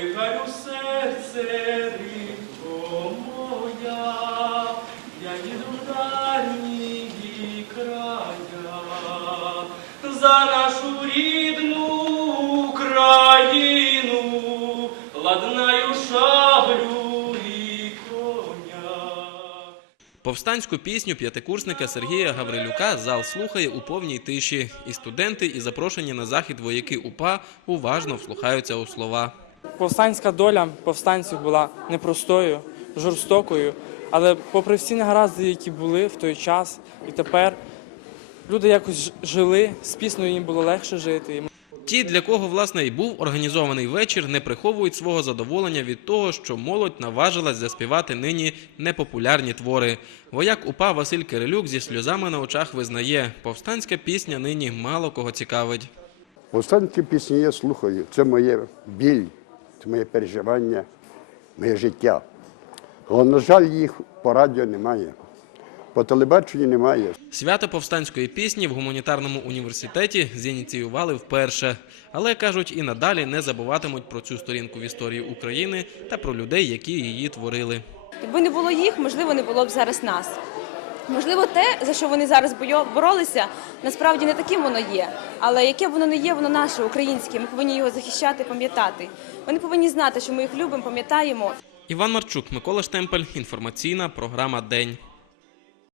Галю, серце рідко моя, я їду в дальні края, за нашу рідну Україну, ладнаю шаблю і коня. Повстанську пісню п'ятикурсника Сергія Гаврилюка зал слухає у повній тиші. І студенти, і запрошені на захід вояки УПА уважно вслухаються у слова. Повстанська доля повстанців була непростою, жорстокою, але попри всі негаразди, які були в той час і тепер, люди якось жили, з піснею їм було легше жити. Ті, для кого власне і був організований вечір, не приховують свого задоволення від того, що молодь наважилась заспівати нині непопулярні твори. Вояк УПА Василь Кирилюк зі сльозами на очах визнає, повстанська пісня нині мало кого цікавить. Останні пісні я слухаю. Це моє біль, моє переживання, моє життя. Але, на жаль, їх по радіо немає, по телебаченню немає. Свято повстанської пісні в гуманітарному університеті зініціювали вперше, але кажуть, і надалі не забуватимуть про цю сторінку в історії України та про людей, які її творили. Якби не було їх, можливо, не було б зараз нас. Можливо, те, за що вони зараз боролися, насправді не таким воно є. Але яке воно не є, воно наше українське. Ми повинні його захищати, пам'ятати. Вони повинні знати, що ми їх любимо, пам'ятаємо. Іван Марчук, Микола Штемпель, інформаційна програма День.